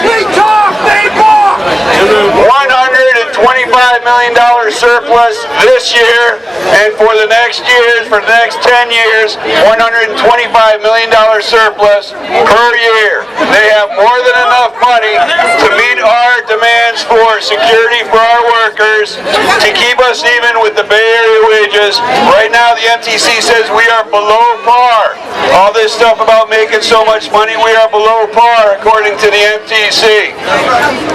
We talk, they walk! $125 million surplus this year, and for the next years, for the next 10 years, $125 million surplus per year. They have more than enough money to meet our demands for security for our workers, to keep us even with the Bay Area wages. Right now, the MTC says we are below par. All this stuff about making so much money, we are below par according to the MTC.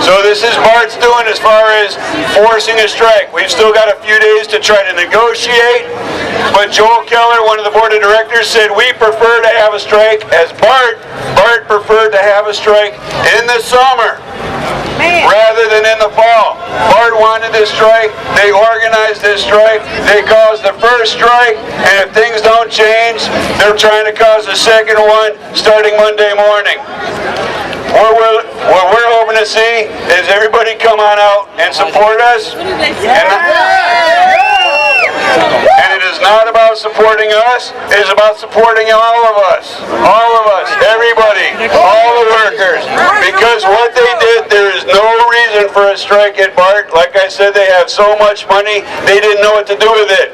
So this is BART's doing as far as forcing a strike. We've still got a few days to try to negotiate, but Joel Keller, one of the board of directors, said we prefer to have a strike as BART preferred to have a strike in the summer rather than in the fall. BART wanted this strike, they organized this strike, they caused the first strike, and if things don't change, they're trying to cause a second one starting Monday morning. What we're hoping to see is everybody come on out and support us. And it is not about supporting us, it is about supporting all of us, everybody, all the workers. Because what they did, there is no reason for a strike at BART. Like I said, they have so much money, they didn't know what to do with it.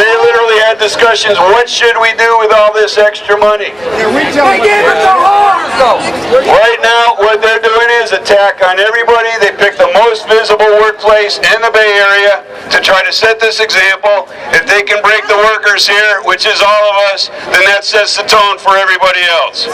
They literally had discussions, what should we do with all this extra money? They gave it to horse! Right now, what they're doing is attack on everybody. They pick the most visible workplace in the Bay Area to try to set this example. If they can break the workers here, which is all of us, then that sets the tone for everybody else.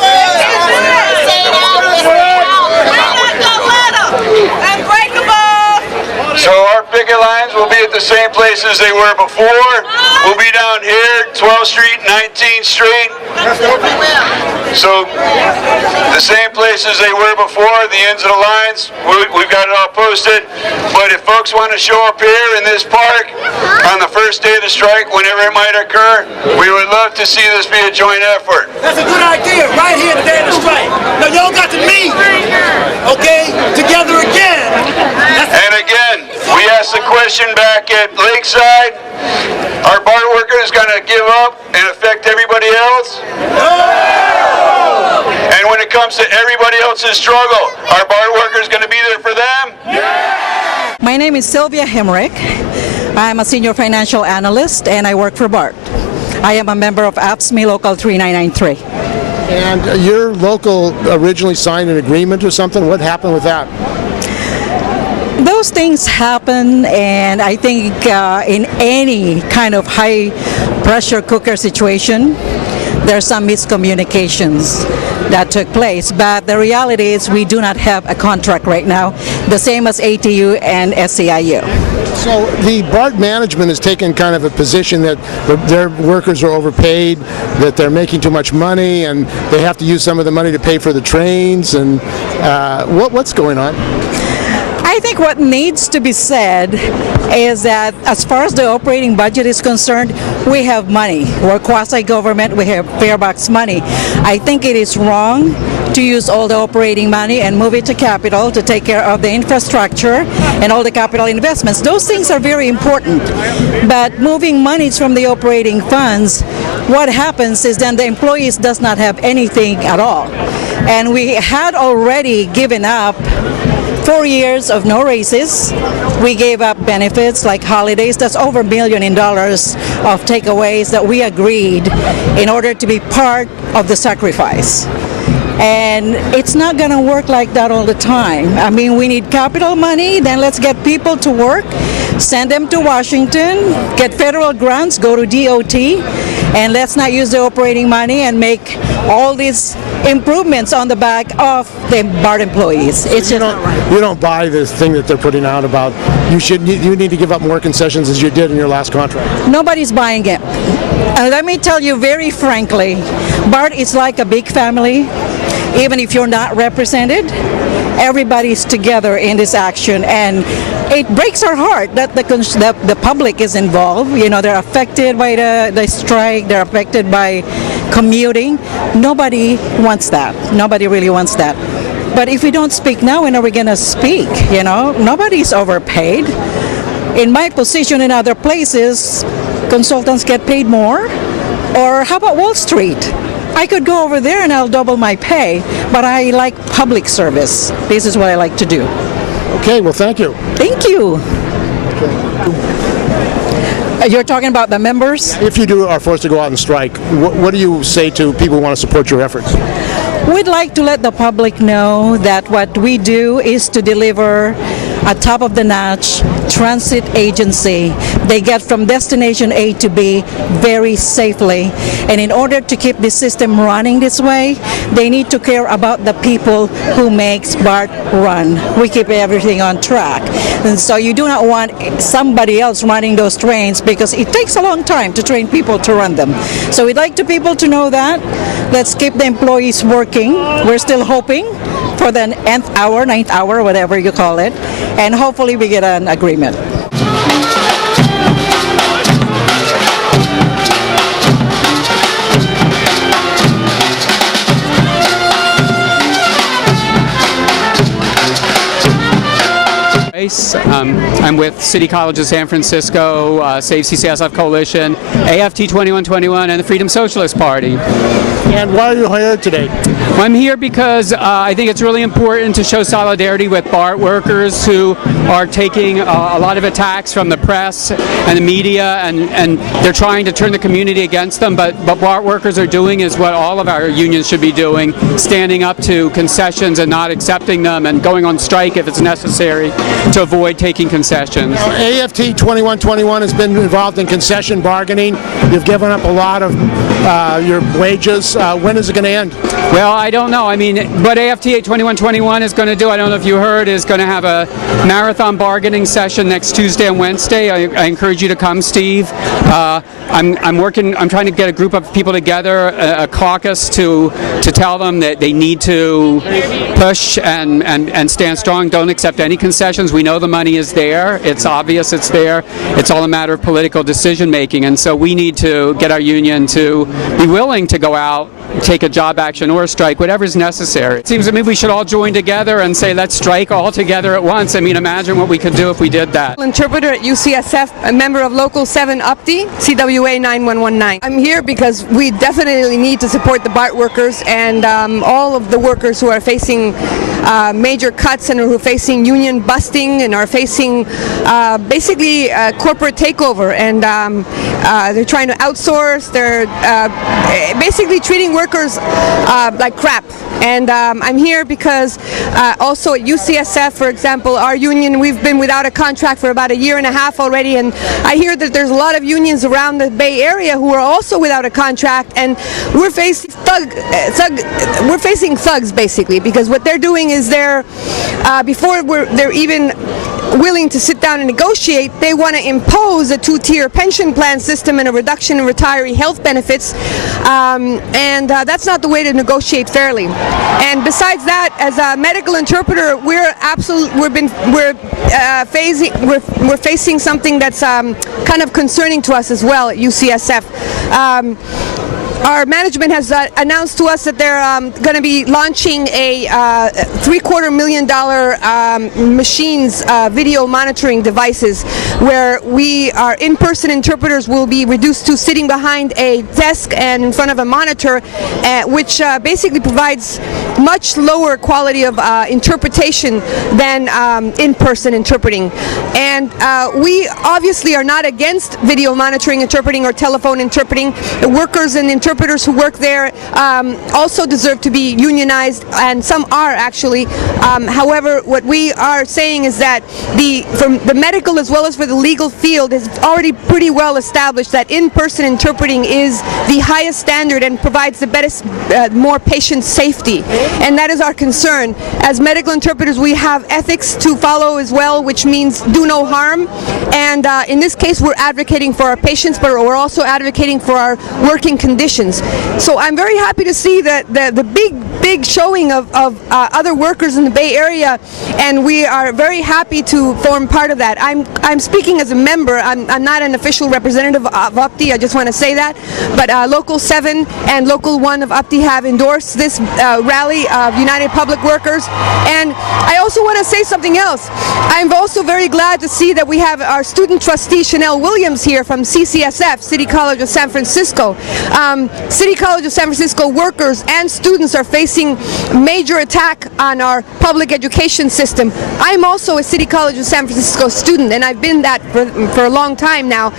So our picket lines will be at the same places they were before. will be down here, 12th Street, 19th Street. So the same place as they were before, the ends of the lines, we've got it all posted. But if folks want to show up here in this park on the first day of the strike, whenever it might occur, we would love to see this be a joint effort. That's a good idea, right here the day of the strike. Now y'all got to meet, okay, together again. And again, we asked the question back at Lakeside, are BART workers going to give up and affect everybody else? No! And when it comes to everybody else's struggle, are BART workers going to be there for them? Yeah! My name is Sylvia Hemrick. I'm a senior financial analyst and I work for BART. I am a member of AFSCME Local 3993. And your local originally signed an agreement or something? What happened with that? Those things happen, and I think in any kind of high pressure cooker situation, there are some miscommunications that took place. But the reality is we do not have a contract right now, the same as ATU and SEIU. So the BART management has taken kind of a position that their workers are overpaid, that they're making too much money, and they have to use some of the money to pay for the trains. And what's going on? I think what needs to be said is that as far as the operating budget is concerned, we have money. We're quasi-government, we have farebox money. I think it is wrong to use all the operating money and move it to capital to take care of the infrastructure and all the capital investments. Those things are very important. But moving monies from the operating funds, what happens is then the employees does not have anything at all. And we had already given up 4 years of no raises. We gave up benefits like holidays. That's over $1 million of takeaways that we agreed in order to be part of the sacrifice. And it's not going to work like that all the time. I mean, we need capital money, then let's get people to work, send them to Washington, get federal grants, go to DOT, and let's not use the operating money and make all these improvements on the back of the BART employees. It's just not right. You don't buy this thing that they're putting out about you need to give up more concessions as you did in your last contract. Nobody's buying it. And let me tell you very frankly, BART is like a big family. Even if you're not represented, everybody's together in this action, and it breaks our heart that the public is involved. You know, they're affected by the strike, they're affected by commuting. Nobody wants that. Nobody really wants that. But if we don't speak now, when are we going to speak? You know, nobody's overpaid. In my position in other places, consultants get paid more. Or how about Wall Street? I could go over there and I'll double my pay, but I like public service. This is what I like to do. Okay, well, thank you. Thank you. You're talking about the members? If you are forced to go out and strike, what do you say to people who want to support your efforts? We'd like to let the public know that what we do is to deliver a top-of-the-notch transit agency. They get from destination A to B very safely. And in order to keep the system running this way, they need to care about the people who makes BART run. We keep everything on track. And so you do not want somebody else running those trains because it takes a long time to train people to run them. So we'd like people to know that. Let's keep the employees working. We're still hoping for the nth hour, 9th hour, whatever you call it, and hopefully we get an agreement. I'm with City College of San Francisco, Save CCSF Coalition, AFT 2121, and the Freedom Socialist Party. And why are you here today? Well, I'm here because I think it's really important to show solidarity with BART workers who are taking a lot of attacks from the press and the media, and they're trying to turn the community against them. But BART workers are doing is what all of our unions should be doing, standing up to concessions and not accepting them and going on strike if it's necessary to avoid taking concessions. concessions. Now, AFT 2121 has been involved in concession bargaining. You've given up a lot of your wages. When is it going to end? Well, I don't know. I mean, what AFTA 2121 is going to do, I don't know if you heard, is going to have a marathon bargaining session next Tuesday and Wednesday. I encourage you to come, Steve. I'm trying to get a group of people together, a caucus, to tell them that they need to push and stand strong. Don't accept any concessions. We know the money is there. It's obvious it's there. It's all a matter of political decision making, and so we need to get our union to be willing to go out, take a job action or a strike, whatever is necessary. It seems to me we should all join together and say, let's strike all together at once. I mean, imagine what we could do if we did that. Interpreter at UCSF, a member of Local 7 UPTI, CWA 9119. I'm here because we definitely need to support the BART workers and all of the workers who are facing major cuts and who are facing union busting and are facing basically corporate takeover, and they're trying to outsource. They're basically treating workers like crap. And I'm here because also at UCSF, for example, our union, we've been without a contract for about a year and a half already, and I hear that there's a lot of unions around the Bay Area who are also without a contract, and we're facing thugs basically, because what they're doing is they're they're even willing to sit down and negotiate, they want to impose a two-tier pension plan system and a reduction in retiree health benefits, and that's not the way to negotiate fairly. And besides that, as a medical interpreter, we're facing something that's kind of concerning to us as well at UCSF. Our management has announced to us that they're going to be launching a $750,000 machines, video monitoring devices, where our in-person interpreters will be reduced to sitting behind a desk and in front of a monitor, which basically provides much lower quality of interpretation than in-person interpreting. And we obviously are not against video monitoring interpreting or telephone interpreting. The workers and interpreters who work there also deserve to be unionized, and some are actually. However, what we are saying is that from the medical as well as for the legal field is already pretty well established that in-person interpreting is the highest standard and provides the best, more patient safety, and that is our concern. As medical interpreters, we have ethics to follow as well, which means do no harm, and in this case we're advocating for our patients, but we're also advocating for our working conditions. So I'm very happy to see that the big showing of other workers in the Bay Area, and we are very happy to form part of that. I'm speaking as a member. I'm not an official representative of UPTI. I just want to say that. But Local 7 and Local 1 of UPTI have endorsed this rally of United Public Workers. And I also want to say something else. I'm also very glad to see that we have our student trustee Chanel Williams here from CCSF, City College of San Francisco. City College of San Francisco workers and students are facing major attack on our public education system. I'm also a City College of San Francisco student, and I've been that for a long time now,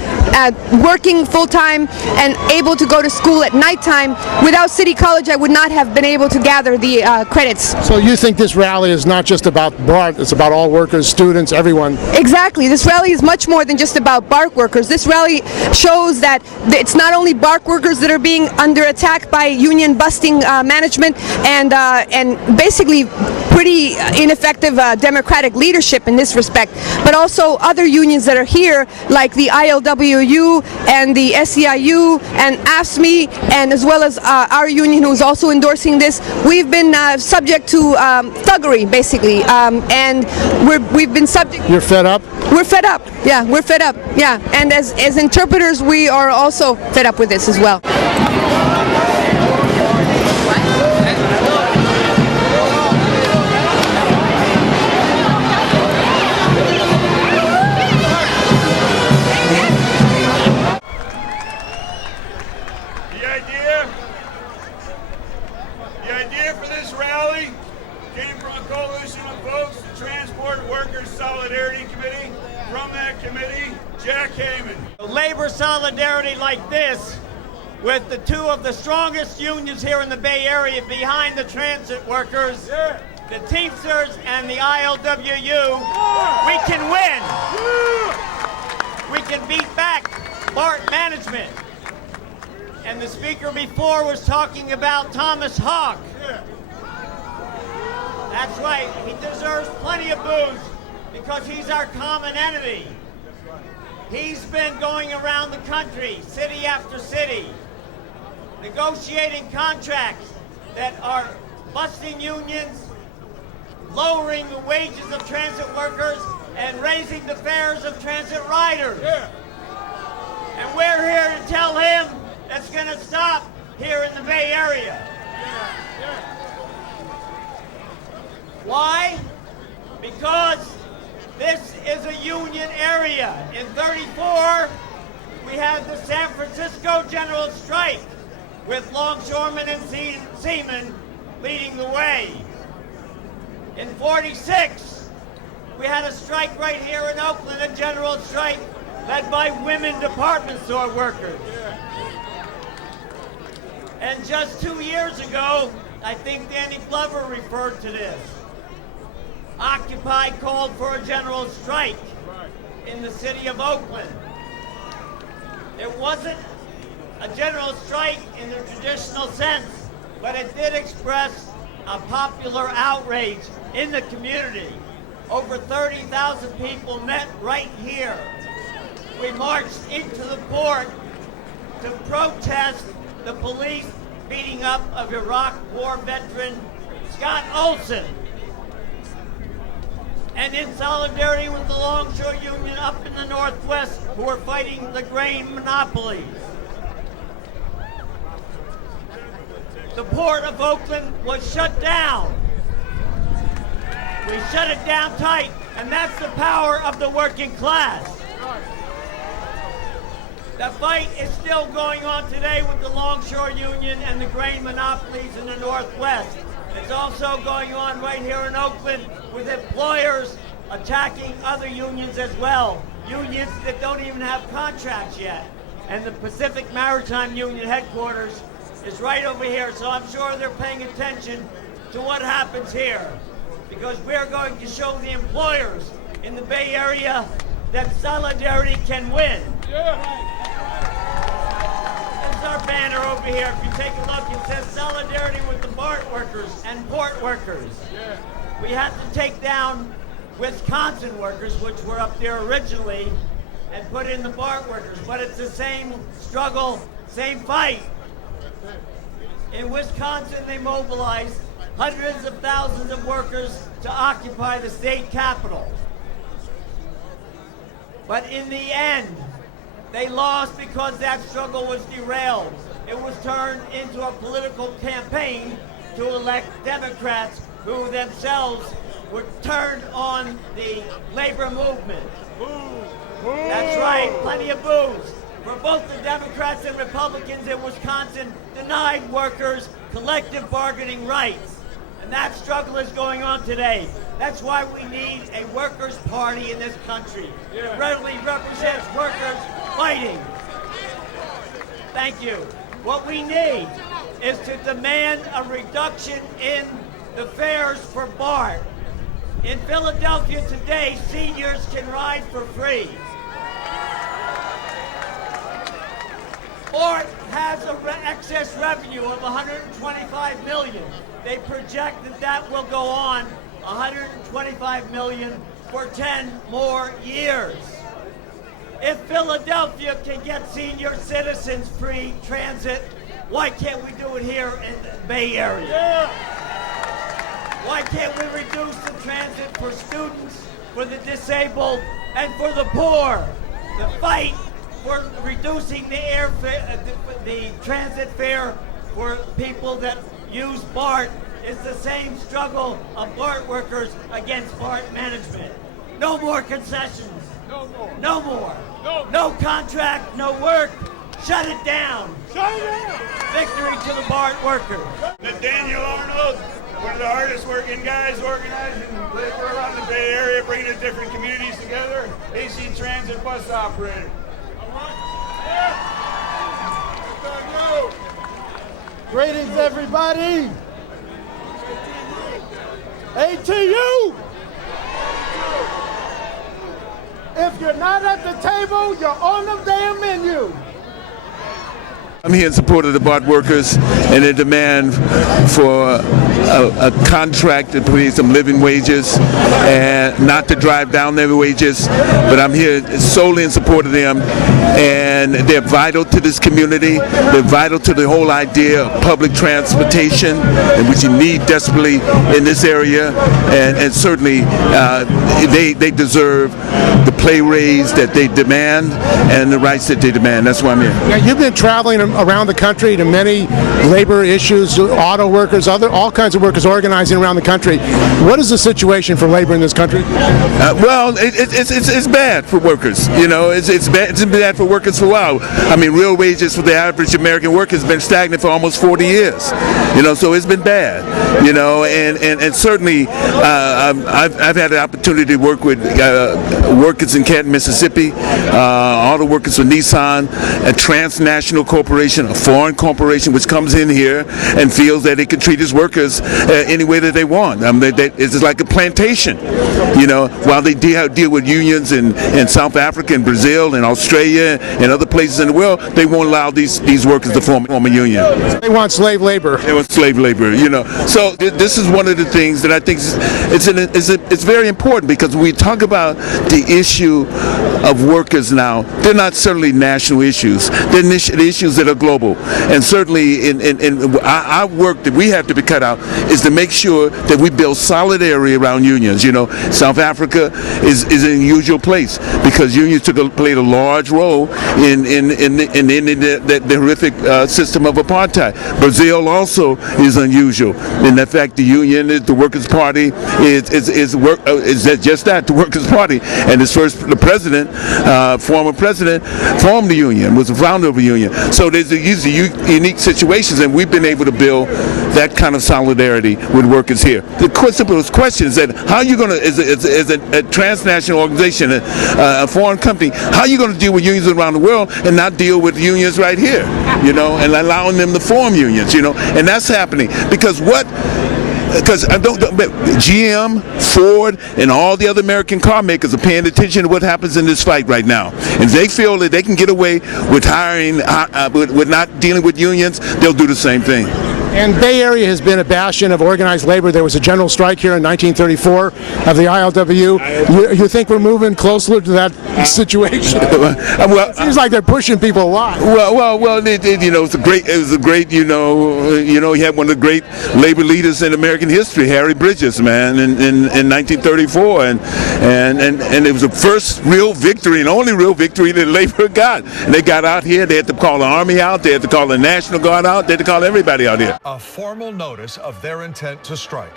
working full-time and able to go to school at nighttime. Without City College, I would not have been able to gather the credits. So you think this rally is not just about BART, it's about all workers, students, everyone? Exactly. This rally is much more than just about BART workers. This rally shows that it's not only BART workers that are being under attack by union busting management and basically pretty ineffective democratic leadership in this respect, but also other unions that are here, like the ILWU and the SEIU and AFSCME, and as well as our union, who's also endorsing this. We've been subject to thuggery, basically, and we've been subject. You're fed up? We're fed up. Yeah, we're fed up. Yeah, and as interpreters, we are also fed up with this as well. The idea for this rally came from a coalition of folks, the Transport Workers Solidarity Committee. From that committee, Jack Heyman. Labor solidarity like this, with the two of the strongest unions here in the Bay Area behind the transit workers, the Teamsters and the ILWU, we can win. We can beat back BART management. And the speaker before was talking about Thomas Hawk. That's right, he deserves plenty of boos because he's our common enemy. He's been going around the country, city after city, negotiating contracts that are busting unions, lowering the wages of transit workers, and raising the fares of transit riders. And we're here to tell him that's going to stop here in the Bay Area. Why? Because this is a union area. In '34, we had the San Francisco General Strike with longshoremen and seamen leading the way. In '46, we had a strike right here in Oakland, a general strike led by women department store workers. And just 2 years ago, I think Danny Glover referred to this. Occupy called for a general strike in the city of Oakland. It wasn't a general strike in the traditional sense, but it did express a popular outrage in the community. Over 30,000 people met right here. We marched into the port to protest the police beating up of Iraq War veteran Scott Olson. And in solidarity with the Longshore Union up in the Northwest who are fighting the grain monopolies. The port of Oakland was shut down. We shut it down tight, and that's the power of the working class. The fight is still going on today with the Longshore Union and the grain monopolies in the Northwest. It's also going on right here in Oakland with employers attacking other unions as well. Unions that don't even have contracts yet. And the Pacific Maritime Union headquarters is right over here, so I'm sure they're paying attention to what happens here. Because we're going to show the employers in the Bay Area that solidarity can win. This is our banner over here. If you take a look, it says solidarity with the BART workers and port workers. We had to take down Wisconsin workers, which were up there originally, and put in the BART workers. But it's the same struggle, same fight. In Wisconsin, they mobilized hundreds of thousands of workers to occupy the state capitol. But in the end, they lost because that struggle was derailed. It was turned into a political campaign to elect Democrats who themselves were turned on the labor movement. That's right, plenty of boos. For both the Democrats and Republicans in Wisconsin denied workers collective bargaining rights. And that struggle is going on today. That's why we need a workers' party in this country. It readily represents workers fighting. Thank you. What we need is to demand a reduction in the fares for BART. In Philadelphia today, seniors can ride for free. BART has an excess revenue of $125 million. They project that that will go on $125 million for 10 more years. If Philadelphia can get senior citizens free transit, why can't we do it here in the Bay Area? Why can't we reduce the transit for students, for the disabled, and for the poor? The fight for reducing the airfare, the transit fare for people that use BART is the same struggle of BART workers against BART management. No more concessions. No more. No more. No contract, no work. Shut it down. Shut it down. Victory to the BART workers. Daniel Arnold, one of the hardest working guys organizing labor around the Bay Area, bringing the different communities together. AC Transit bus operator. Greetings, everybody. ATU! If you're not at the table, you're on the damn menu. I'm here in support of the BART workers and their demand for a contract to pay some living wages and not to drive down their wages, but I'm here solely in support of them, and they're vital to this community. They're vital to the whole idea of public transportation, and which you need desperately in this area, and certainly they deserve the pay raise that they demand and the rights that they demand. That's why I'm here. Yeah, you've been traveling around the country to many labor issues, auto workers, all kinds of workers organizing around the country. What is the situation for labor in this country? Well, it's bad for workers. You know, it's bad for workers for a while. I mean, real wages for the average American worker has been stagnant for almost 40 years. You know, so it's been bad. You know, and certainly I've had the opportunity to work with workers in Canton, Mississippi, auto workers for Nissan, a transnational corporation, a foreign corporation which comes in here and feels that it can treat its workers any way that they want. It's like a plantation, you know, while they deal with unions in South Africa and Brazil and Australia and other places in the world, they won't allow these workers to form a union. They want slave labor. They want slave labor, you know. So this is one of the things that I think it's very important, because when we talk about the issue of workers now, they're not certainly national issues. They're the issues that are global. And certainly in our work that we have to be cut out is to make sure that we build solidarity around unions. You know, South Africa is an unusual place because unions played a large role in the horrific system of apartheid. Brazil also is unusual in the fact the union, the Workers' Party, is just that, the Workers' Party. And the president, former president, formed the union, was the founder of a union. So there's these unique situations, and we've been able to build that kind of solidarity with workers here. The simple question is that how are you going to, as a transnational organization, a foreign company, how are you going to deal with unions around the world and not deal with unions right here, you know, and allowing them to form unions, you know? And that's happening because GM, Ford, and all the other American car makers are paying attention to what happens in this fight right now. If they feel that they can get away with with not dealing with unions, they'll do the same thing. And Bay Area has been a bastion of organized labor. There was a general strike here in 1934 of the ILWU. You think we're moving closer to that situation? Well, it seems like they're pushing people a lot. Well, you know, it was a great, you know, you had one of the great labor leaders in American history, Harry Bridges, man, in 1934, and it was the first real victory and only real victory that labor got. And they got out here. They had to call the Army out. They had to call the National Guard out. They had to call everybody out here. A formal notice of their intent to strike.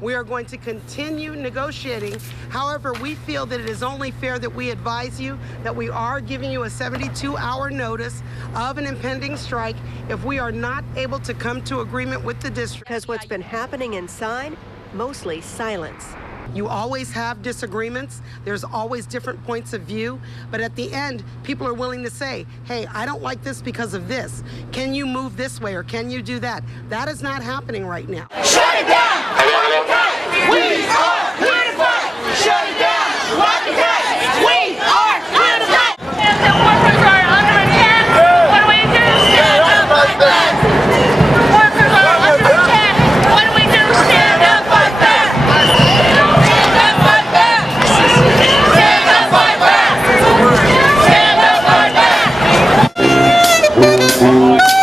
We are going to continue negotiating. However, we feel that it is only fair that we advise you that we are giving you a 72-hour notice of an impending strike if we are not able to come to agreement with the district. Because what's been happening inside, mostly silence. You always have disagreements. There's always different points of view. But at the end, people are willing to say, hey, I don't like this because of this. Can you move this way or can you do that? That is not happening right now. Shut it down! We are unified! Shut it down! We are unified! If the workers are under attack, what do we do? Stand up like that! The workers are under attack, what do we do? Stand up like that! Stand up like that!